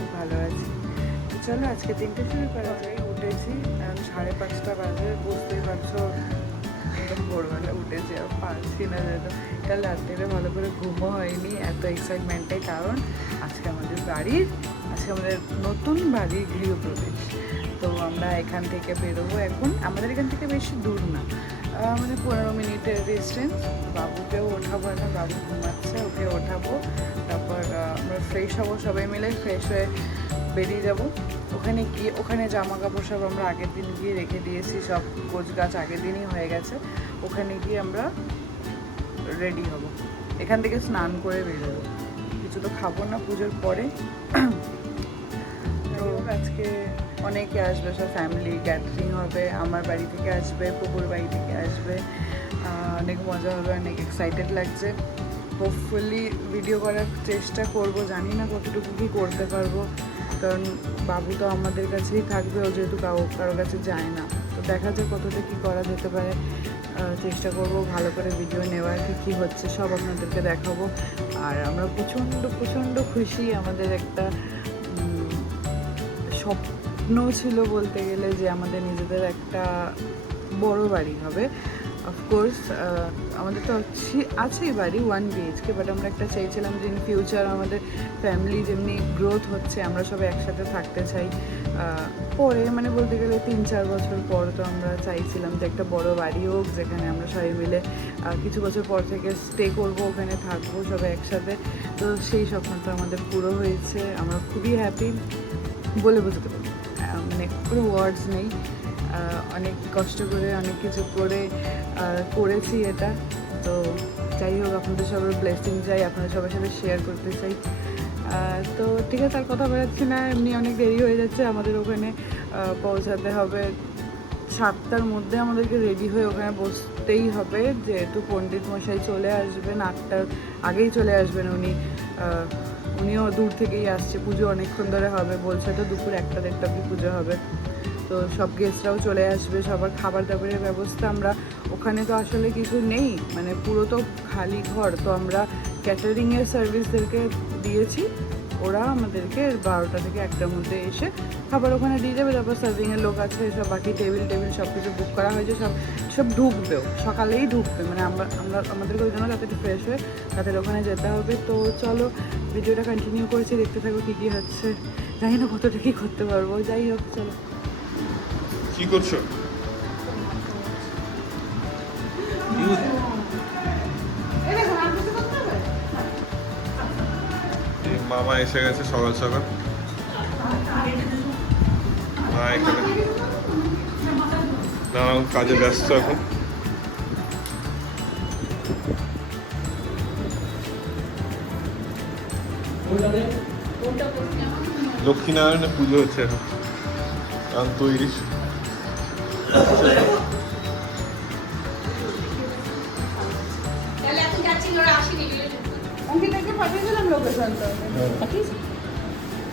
খুব ভালো আছি। তো চলো আজকে 3টে শুরু করা যায়। উঠেছি 5:30 বাজে, বুঝতেই পারছো একদম ভোরবেলা উঠেছি, আর পারছি না যেত। কাল রাত্রে ভালো করে ঘুমও হয়নি, এত এক্সাইটমেন্টের কারণ আজকে আমাদের নতুন বাড়ির গৃহপ্রবেশ। তো আমরা এখান থেকে বেরোবো এখন। আমাদের এখান থেকে বেশি দূর না, মানে 15 মিনিটের ডিস্টেন্স। বাবুকেও ওঠাবো, এখন বাবু ঘুমাচ্ছে, ওকে ওঠাবো। তারপর আমরা ফ্রেশ হবো, সবাই মিলে ফ্রেশ হয়ে বেরিয়ে যাব। ওখানে জামা কাপড় সব আমরা আগের দিন গিয়ে রেখে দিয়েছি, সব গোছগাছ আগের দিনই হয়ে গেছে। ওখানে গিয়ে আমরা রেডি হব, এখান থেকে স্নান করে বেরোবো। কিছু তো খাবো না পুজোর পরে। তো আজকে অনেকে আসবে, সব ফ্যামিলি গ্যাদারিং হবে। আমার বাড়ি থেকে আসবে, পুকুর বাড়ি থেকে আসবে, অনেক মজা হবে, অনেক এক্সাইটেড লাগছে। হোপফুলি ভিডিও করার চেষ্টা করব, জানি না কতটুকু কী করতে পারবো, কারণ বাবু তো আমাদের কাছেই থাকবে, ও যেহেতু কারো কাছে যায় না। তো দেখা যায় কতটা কী করা যেতে পারে। চেষ্টা করব ভালো করে ভিডিও নেওয়ার, কী হচ্ছে সব আপনাদেরকে দেখাবো। আর আমরা প্রচণ্ড খুশি। আমাদের একটা স্বপ্ন ছিল বলতে গেলে, যে আমাদের নিজেদের একটা বড় বাড়ি হবে। অফকোর্স আমাদের তো আছেই বাড়ি 1 BHK, বাট আমরা একটা চাইছিলাম যে ইন ফিউচার আমাদের ফ্যামিলি যেমনি গ্রোথ হচ্ছে, আমরা সবাই একসাথে থাকতে চাই। পরে মানে বলতে গেলে 3-4 বছর পর তো আমরা চাইছিলাম যে একটা বড় বাড়ি হোক, যেখানে আমরা সবাই মিলে কিছু বছর পর থেকে স্টে করবো, ওখানে থাকবো সবাই একসাথে। তো সেই স্বপ্নটা আমাদের পুরো হয়েছে, আমরা খুবই হ্যাপি, বলে বোঝাতে পারি মানে কোনো ওয়ার্ডস নেই। অনেক কষ্ট করে অনেক কিছু করে করেছি এটা। তো যাই হোক, আপনাদের সবার ব্লেসিং চাই, আপনাদের সবার সাথে শেয়ার করতে চাই। তো ঠিক আছে, আর কথা বলাচ্ছি না, এমনি অনেক দেরি হয়ে যাচ্ছে। আমাদের ওখানে পৌঁছাতে হবে 7টার মধ্যে, আমাদেরকে রেডি হয়ে ওখানে বসতেই হবে, যেহেতু পণ্ডিত মশাই চলে আসবেন 8টার আগেই চলে আসবেন উনিও দূর থেকেই আসছে। পুজো অনেকক্ষণ ধরে হবে বলছে, তো দুপুর 1টা-1:30 অবধি পুজো হবে। তো সব গেস্টরাও চলে আসবে, সবার খাবার দাবারের ব্যবস্থা আমরা ওখানে তো আসলে কিছু নেই, মানে পুরো তো খালি ঘর। তো আমরা ক্যাটারিংয়ের সার্ভিসদেরকে দিয়েছি, ওরা আমাদেরকে 12টা থেকে 1টার মধ্যে এসে খাবার ওখানে দিয়ে যাবে। তারপর সার্ভিংয়ের লোক আছে, সব বাকি টেবিল সব কিছু বুক করা হয়েছে, সব ঢুকবেও, সকালেই ঢুকবে। মানে আমাদেরকে ওই জন্য তাড়াতাড়ি ফ্রেশ হয়ে তাদের ওখানে যেতে হবে। তো চলো ভিডিওটা কন্টিনিউ করছি, দেখতে থাকো কী হচ্ছে। জানি না কতটা কী করতে পারবো, যাই হোক চলো। কি করছো? মামা এসে গেছে সকাল সকাল। মা এখানে নানান কাজে ব্যস্ত এখন। লক্ষ্মীনারায়ণের পুজো হচ্ছে এখন, তৈরি।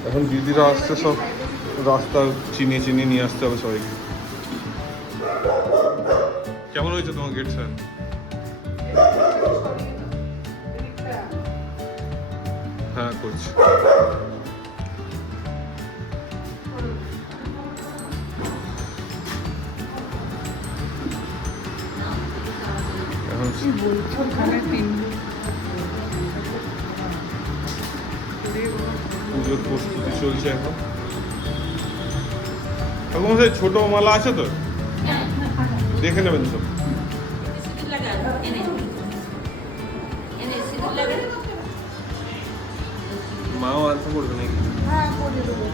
এখন দিদিরা আসছে, সব রাস্তা চিনিয়ে নিয়ে আসতে হবে সবাইকে। কেমন হয়েছে তোমার গেট স্যার? হ্যাঁ করছি। এখন কি বলছো, ওখানে পুজোর প্রস্তুতি চলছে এখন। এখন ছোট মালা আছে তো, দেখে নেবেন সব। মাও অল্প করবে নাকি? হ্যাঁ করে দেবো,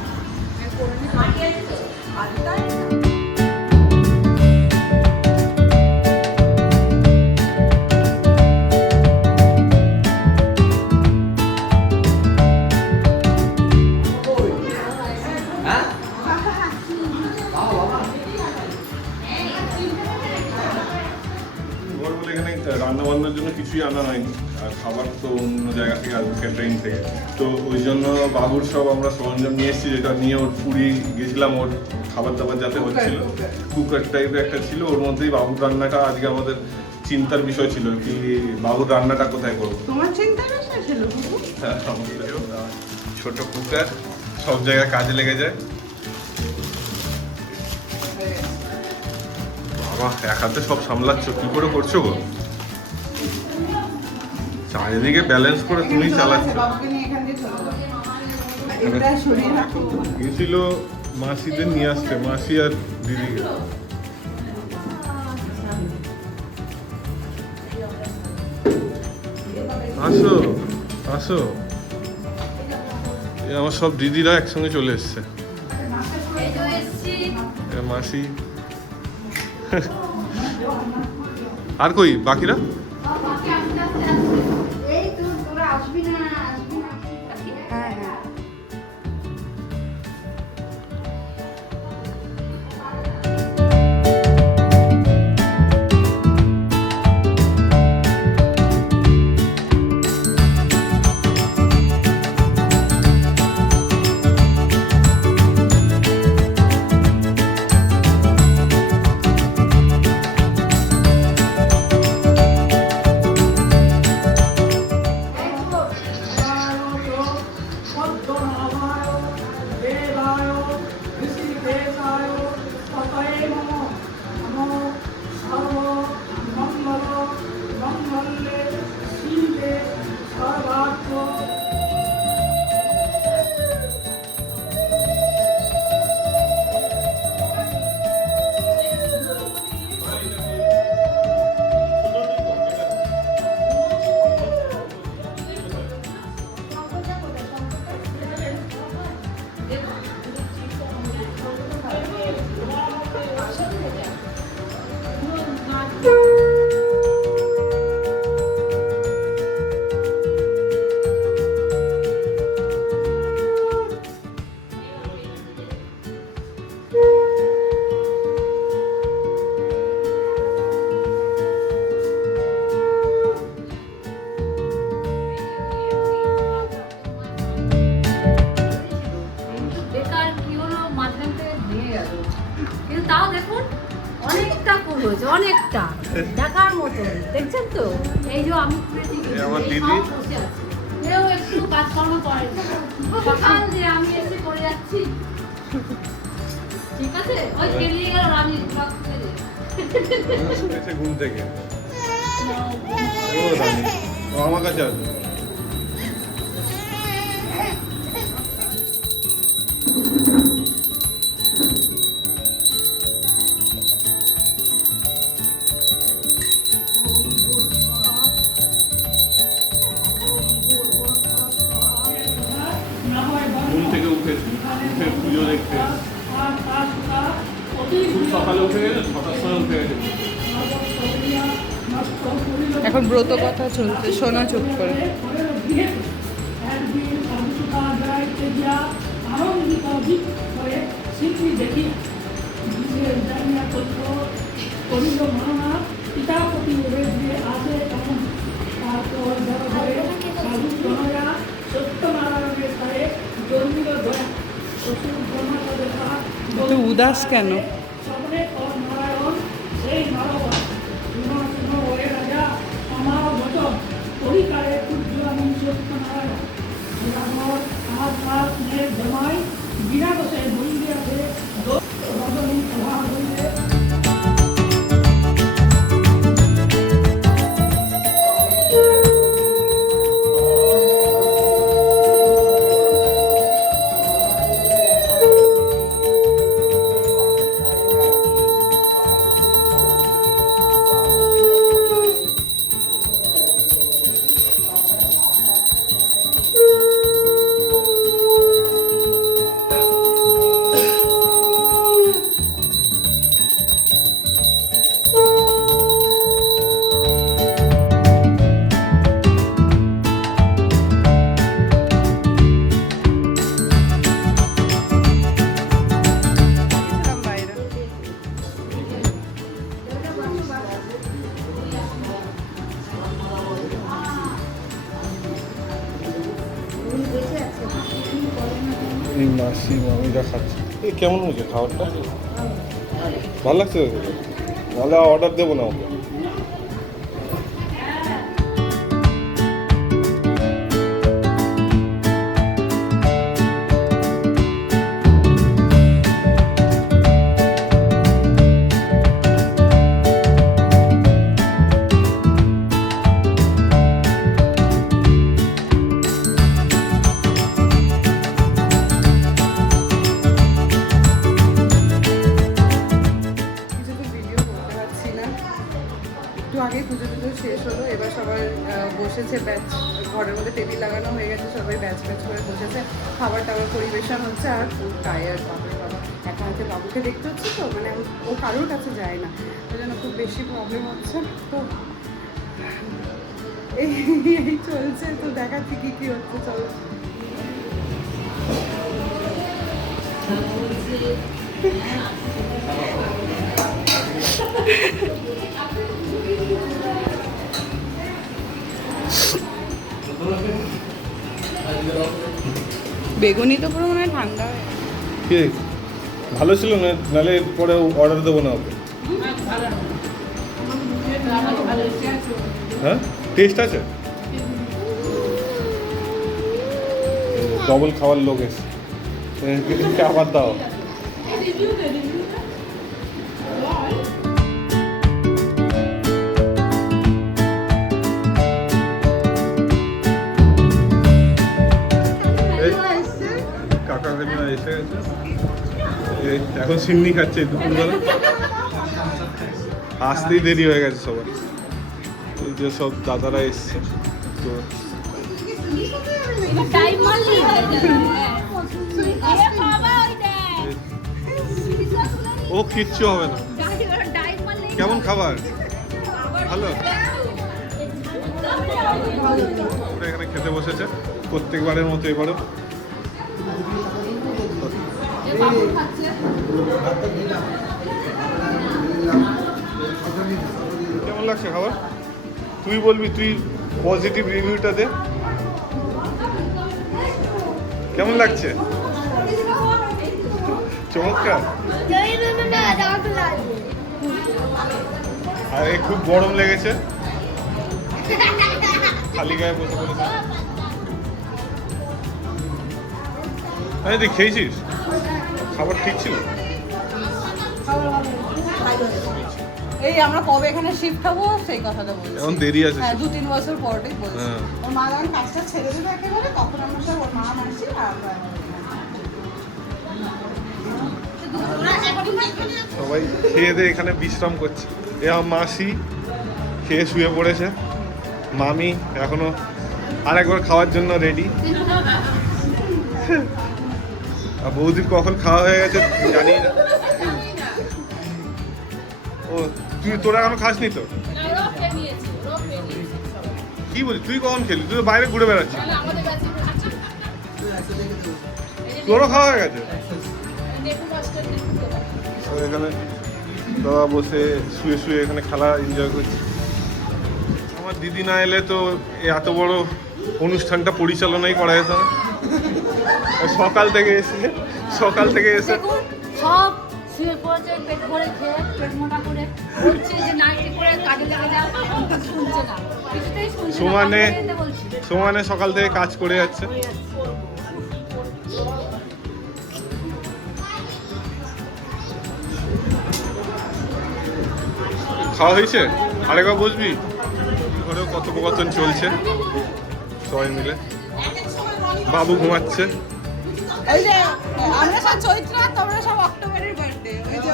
করে নিই। রান্না বান্নার জন্য কিছুই আনা হয়নি, আর খাবার তো অন্য জায়গা থেকে আসবে, ক্যাটারিং থেকে। তো ওই জন্য বাবুর সব আমরা সরঞ্জাম নিয়ে এসেছি, যেটা নিয়ে ওর পুরী গেছিলাম, ওর খাবার দাবার যাতে হচ্ছিল। কুকার টাইপের একটা ছিল, ওর মধ্যেই বাবুর রান্নাটা আজকে আমাদের চিন্তার বিষয় ছিল, কি বাবুর রান্নাটা কোথায় করবো। তোমার চিন্তার বিষয় ছিল? হ্যাঁ, ছোট কুকার, সব জায়গায় কাজে লেগে যায়। বাবা, এক হাতে সব সামলাচ্ছ, কি করে করছো গো? চারিদিকে ব্যালেন্স করে তুমি চালাচ্ছ। বাবাকে নিয়ে এখান দিয়ে চলে যাও। এটা সরিয়ে রাখো। গেছিল মাসিদের নিয়ে আসতে, মাসি আর দিদিকে। আসো আসো, এই আমার সব দিদিরা একসঙ্গে চলে এসছে। এ মাসি আর কই বাকিরা? তাও দেখুন অনেকটা ফুল হয়েছে, অনেকটা দেখার মতো। দেখছেন তো, এই যে আমি আমার দিদি এও একটু কাজকর্ম করে, সকাল দিয়ে আমি এসে করে যাচ্ছি। ঠিক আছে, ওই পেরিয়ে গেল আমি ঘুম থেকে ও রানী, ও আমার কাছে আছে। ঘুম থেকে উঠেছি, উঠে পুজো দেখতে খুব সকালে উঠে গেছে, 6টার সময় উঠে গেছে। এখন ব্রত কথা চলছে, শোনা চুপ করে। তো উদাস কেন? এই মাসি মামিরা খাচ্ছে। এই কেমন হয়েছে খাবারটা? ভালো লাগছে? নাহলে অর্ডার দেবো না ওকে। বসেছে ব্যাচ, ঘরের মধ্যে টেবিল লাগানো হয়ে গেছে, সবাই ব্যাচ ব্যাচ করে বসেছে, খাবার টাবার পরিবেশন হচ্ছে। আর খুব টায়ার্ড বাবার বাবা, এখন হচ্ছে বাবুকে দেখতে হচ্ছে তো, মানে ও কারোর কাছে যায় না, ওই জন্য খুব বেশি প্রবলেম হচ্ছে। তো এই চলছে, তো দেখাচ্ছি কী কী হচ্ছে, চলো। বেগুনি তো পুরো মনে হয় ঠান্ডা হয়ে কি ভালো ছিল না, নাহলে পরে অর্ডার দেবো না ওকে। হ্যাঁ টেস্ট আছে, ডবল খাওয়ার লোক এসে আবার দাও। কাকা কাকিমা এসে গেছে, এখন সিন্নি খাচ্ছে দুপুরবেলা, আসতেই দেরি হয়ে গেছে সবার। এই যে সব দাদারা এসছে, তো ও কিচ্ছু হবে না। কেমন খাবার? ভালো। ওরা এখানে খেতে বসেছে প্রত্যেকবারের মতো এবারও। কেমন লাগছে খাবার? তুই বলবি, তুই পজিটিভ রিভিউটা দে। কেমন লাগছে? চমৎকার। আর খুব গরম লেগেছে, খালি গায়ে বসে পড়েছে। আরে তুই খেয়েছিস? খাবার ঠিক ছিল? এই আমরা কবে এখানে শিফট হবো সেই কথাটা বলছি। এখন দেরি আছে। হ্যাঁ 2-3 বছর পরেই বলছি। হ্যাঁ। ওর মা যখন কাজটা ছেড়ে দেবে একেবারে, তখন আমরা সব ওর মা মাসি আর আমরা সবাই খেয়ে দিয়ে এখানে বিশ্রাম করছে। এ আমার মাসি খেয়ে শুয়ে পড়েছে, মামি এখনো আরেকবার খাওয়ার জন্য রেডি। আর বৌদির কখন খাওয়া হয়ে গেছে জানি না। ও তোরা এখনো খাসনি তো? কি বলি, তুই কখন খেলি? তুই তো বাইরে ঘুরে বেড়াচ্ছিস। তোরও খাওয়া হয়ে গেছে? এখানে বাবা বসে শুয়ে শুয়ে এখানে খেলা এনজয় করছে। আমার দিদি না এলে তো এত বড় অনুষ্ঠানটা পরিচালনাই করা যেত না। সকাল থেকে এসে সব শুয়ে পড়েছে, পেট ভরে খেয়ে পেট মোটা করে উঠছে, যে নাইটি করে কাজে লেগে যাও, শুনছে না, কিছুতেই শুনছে না। সমানে সকাল থেকে কাজ করে যাচ্ছে। খাওয়া হয়েছে? আরেকবার বসবি? ঘরেও কথোপকথন চলছে সবাই মিলে। বাবু ঘুমাচ্ছে। এই যে আমরা সব চৈত্র, তোমরা সব অক্টোবরের বার্থডে। ওই যে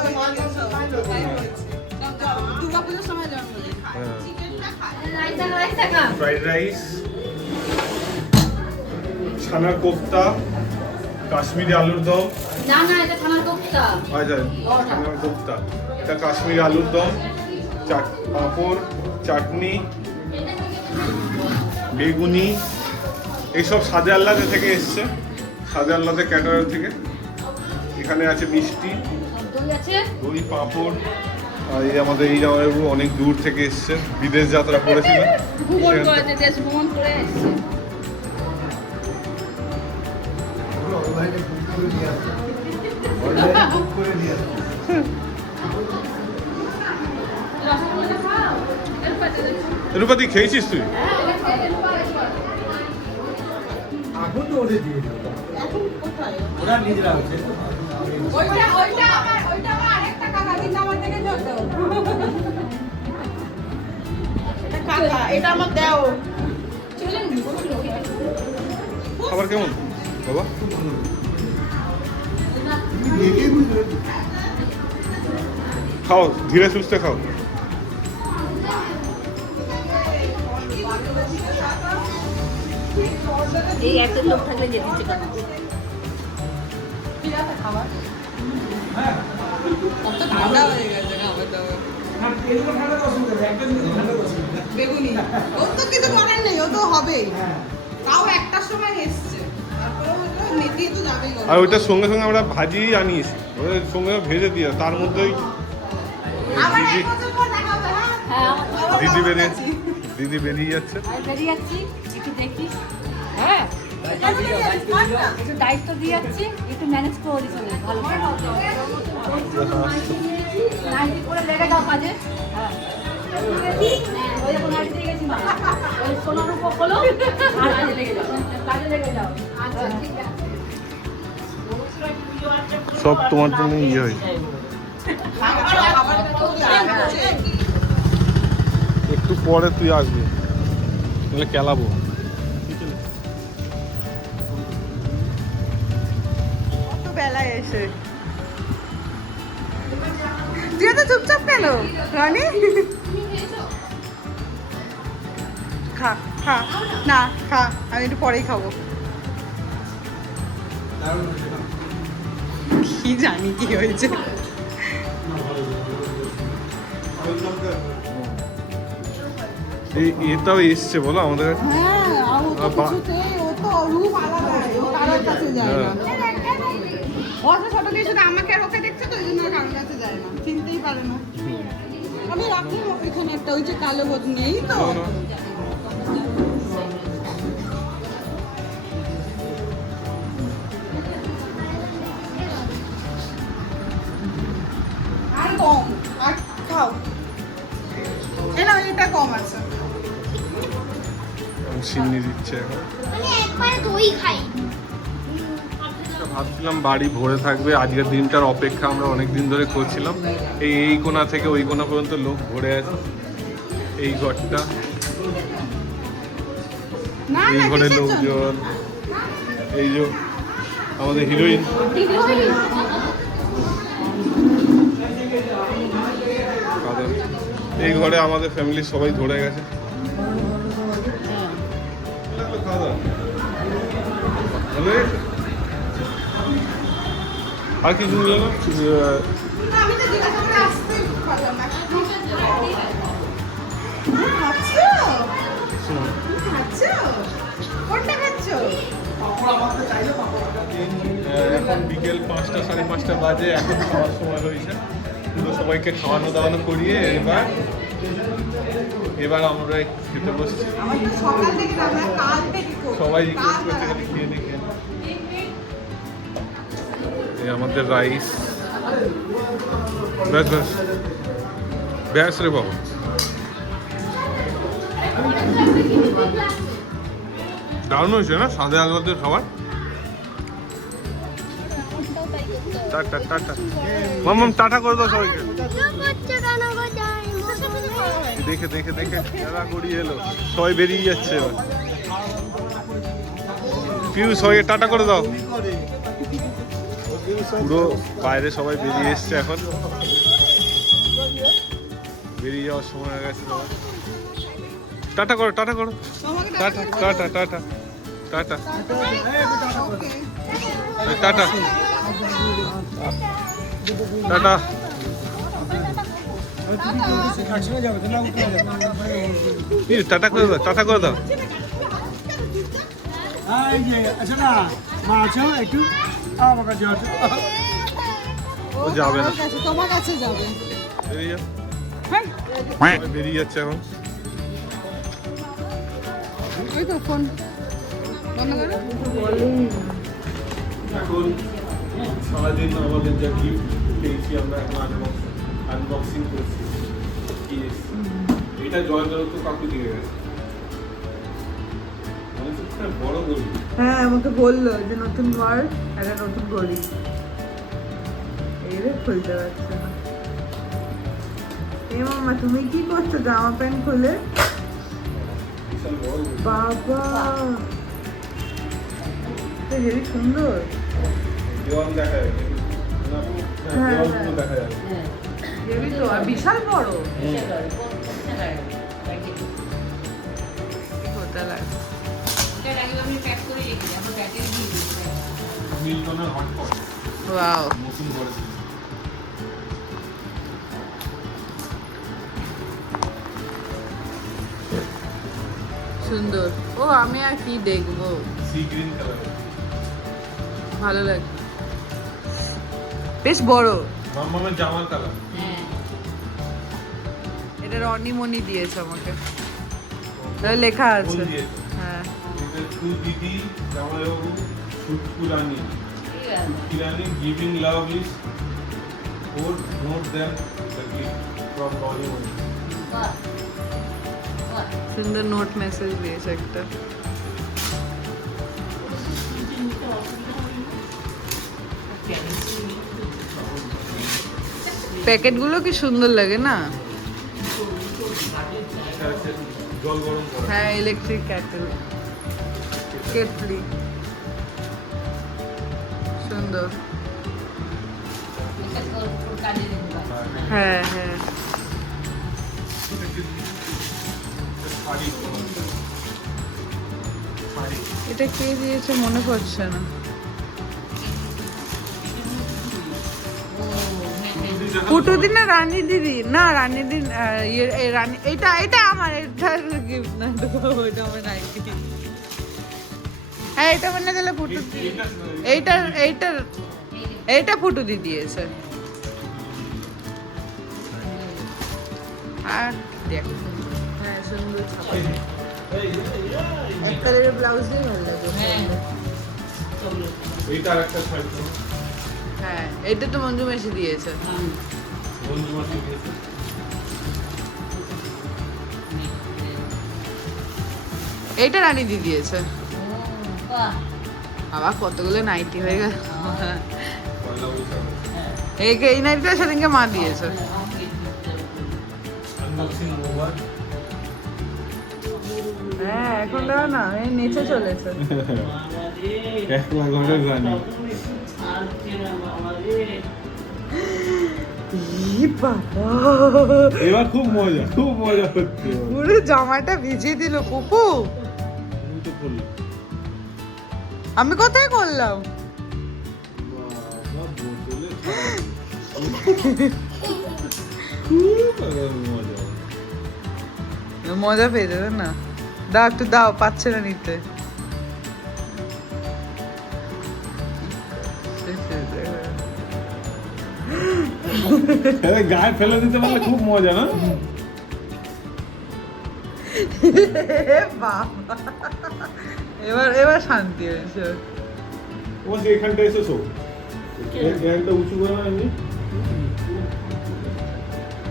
দুর্গাপূজার সময় জন্মদিন। ফ্রাইড রাইস, ছানার কোফতা, কাশ্মীরি আলুর দম। না না, এটা ছানার কোফতা। আচ্ছা, ছানার কোফতা, এটা কাশ্মীরি আলুর দম, পাঁপড়, চাটনি, বেগুনি, এইসব সাদে আল্লাদে থেকে এসছে, সাদে আল্লাদে ক্যাটারার থেকে। এখানে আছে মিষ্টি, দই, পাঁপড়। আর এই আমাদের এই জামাইবাবু অনেক দূর থেকে এসছে, বিদেশ যাত্রা করেছিল, দেশ ভ্রমণ করে এসছে। রূপাদি খেয়েছিস তুই? খাবার কেমন বাবা? খাও, ধীরে সুস্থে খাও। এই এত লোক থাকলে যেতে ইচ্ছে করে না। ঠিক আছে খাবার কত ঠান্ডা হয়ে গেছে খাবার দাবার বেগুনি ও তো কিছু করার নেই ও তো হবেই তাও একটার সময় এসছে তারপরে ওটা নেতিয়ে তো যাবেই আর ওইটার সঙ্গে সঙ্গে আমরা ভাজি আনিয়েছি ওদের সঙ্গে ভেজে দিয়ে তার মধ্যেই আবার দিদি এক বছর পর দেখা হবে হ্যাঁ হ্যাঁ দিদি বেরিয়ে যাচ্ছে আমি বেরিয়ে যাচ্ছি একটু দেখিস হ্যাঁ একটু দায়িত্ব দিয়ে যাচ্ছি একটু ম্যানেজ করে দিস ওদের ভালো করে নাইটি করে লেগে দাও কাজে হ্যাঁ ওই রকম নাইটি দিয়ে গেছি মা ওই সোনার উপর খোলো আর কাজে লেগে যাও আচ্ছা ঠিক আছে সব তোমার জন্য ইয়ে হয়েছে একটু পরে তুই আসবি তাহলে খেলাবো কত বেলায় এসে তুই এত চুপচাপ কেন রানী খা খা না খা আমি একটু পরেই খাবো কি জানি কি হয়েছে এটাও এসছে বলো আমাদের কাছে হ্যাঁ আর ও তো কিছুতে ও তো রূপ আলাদা ও কারোর কাছে যায় না ও তো ছোট দিয়ে শুধু আমাকে আর ওকে দেখছে তো ওই জন্য আর কারোর কাছে যায় না চিনতেই পারে না আমি রাখলাম এখানে একটা ওই যে কালো বোধ নেই তো আর কম আর খাও না এটা কম আছে সিন্নি দিচ্ছে এখন মানে একবারে দই খাই ভাবছিলাম বাড়ি ভরে থাকবে আজকের দিনটার অপেক্ষা আমরা অনেক দিন ধরে করছিলাম এই কোণা থেকে ওই কোণা পর্যন্ত লোক ভরে আছে এই ঘরটা না এই না ঘরে কিসের জন্য? লোকজন এই যে আমাদের হিরোইন এই ঘরে আমাদের ফ্যামিলি সবাই ধরে গেছে খাওয়া দাওয়া ভালো হয়েছে? আর কিছু নিল না না, আমি তো জিজ্ঞাসা করে আসতেই পারলাম না। খাচ্ছো? খাচ্ছো? কোনটা খাচ্ছো? এখন বিকেল 5টা 5:30 বাজে এখন খাওয়ার সময় হয়েছে পুরো সবাইকে খাওয়ানো দাওয়ানো করিয়ে এবার আমরা খেতে বসছি আমার তো সকাল থেকে না, আমরা কাল থেকে করছি। সবাই কাল রিকোয়েস্ট করছে খালি খেয়ে দেখে এই আমাদের রাইস ব্যাস ব্যাস ব্যাস রে বাবা দারুণ হয়েছে না সাদে আলাদের খাবার টাটা টাটা মাম্মাম টাটা করে দাও সবাইকে দেখে দেখে দেখে খেলা গড়িয়ে এলো সবাই বেরিয়ে যাচ্ছে এবার পিউ সবাইকে টাটা করে দাও পুরো বাইরে সবাই বেরিয়ে এসছে এখন বেরিয়ে যাওয়ার সময় হয়ে গেছে সবাই টাটা করো টাটা করো তোমাকে টাটা টাটা টাটা টাটা ওকে। টাটা টাটা টাটা করে দাও টাটা করে দাও ও যাবে না আমার কাছে, তোমার কাছে যাবে। বেরিয়ে যাও হ্যাঁ, সবাই বেরিয়ে যাচ্ছে এখন ওই তো ফোন বন্ধ করো। এখন সারাদিন আমাদের যা গিফট পেয়েছি আমরা এখন আনবক্সিং করছি কি এসছে। এটা জয়দত্ত কাকু দিয়ে গেছে বড় গলি হ্যাঁ আমাকে বললো যে নতুন ঘর একটা নতুন গলি এই রে খুলতে পারছে না এই মাম্মা তুমি কি করছো জামা প্যান্ট খুলে বিশাল বড় গলি বাবা হেবি সুন্দর দেওয়াল দেখা যায় হ্যাঁ, দেওয়ালগুলো দেখা যায় হেবি তো আর বিশাল বড় কি করতে লাগে প্যাকেট আগে আমি প্যাক করে রেখে দিই আমার প্যাকেট দিয়ে দিই মিল্টনের হটপট ওয়াও নতুন করেছে। সুন্দর। ও আমি আর কি দেখবো, সি গ্রিন কালার, ভালো লাগে, বেশ বড়। মামামের জামার কালার। হ্যাঁ এটা রনি মনি দিয়েছে আমাকে, তাহলে লেখা আছে। হ্যাঁ এটা টু দিদি জামাইবাবু সুটকুরানি, ঠিক আছে সুটকুরানি giving love is or not then the gift from Bollywood. বাহ বাহ সুন্দর নোট মেসেজ দিয়েছে একটা। প্যাকেটগুলো কি সুন্দর লাগে না? এটা আছে জল গরম করা। হ্যাঁ ইলেকট্রিক ক্যাটেল, কেটলি, সুন্দর। এটা তোর কাজে দিবা হ্যাঁ হ্যাঁ এটা কি শাড়ি শাড়ি এটা কে দিয়েছে মনে পড়ছে না। পুটু দি না রানী দিদি, না রানী দিন রানী, এটা এটা আমার, এটা গিফট না, ওইটা আমার নাইটি। হ্যাঁ এটা মানে তাহলে পুটু এইটার এইটার এইটা পুটু দি দিয়েছে। আর দেখো হ্যাঁ সুন্দর ছাপা, এক কালারের ব্লাউজ দিয়ে ভালো লাগে। হ্যাঁ এইটা আরেকটা শাড়ি হ্যাঁ এটা তো মঞ্জু মেশি দিয়েছে। বন্ধু মাসি দিয়েছে। এইটা রানী দি দিয়েছে। বাহ আবার কতগুলো নাইটি হয়ে গেল। পয়লা বৈশাখ এই নাইটিটা সেদিনকে মা দিয়েছে। Unboxing over. হ্যাঁ এখন দেখো না এই নিচে চলেছে। একলা ঘরে জানি। ই বাবা এবার খুব মজা হচ্ছে। পুরো জামাটা ভিজিয়ে দিল পুপু। তুমি তো বললে আমি কোথায় করলাম? বাবা বোতলে খুব মজা। মজা পেয়ে যাবে না, দাও একটু দাও, পাচ্ছে না নিতে। গায়ে ফেলে দিতে পারলে খুব মজা না? বাবা এবার শান্তি হয়েছে। ও এখানটা এসেছো একটা উঁচু করে না এমনি।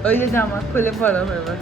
ওই যে জামা খুলে পড়াবো এবার।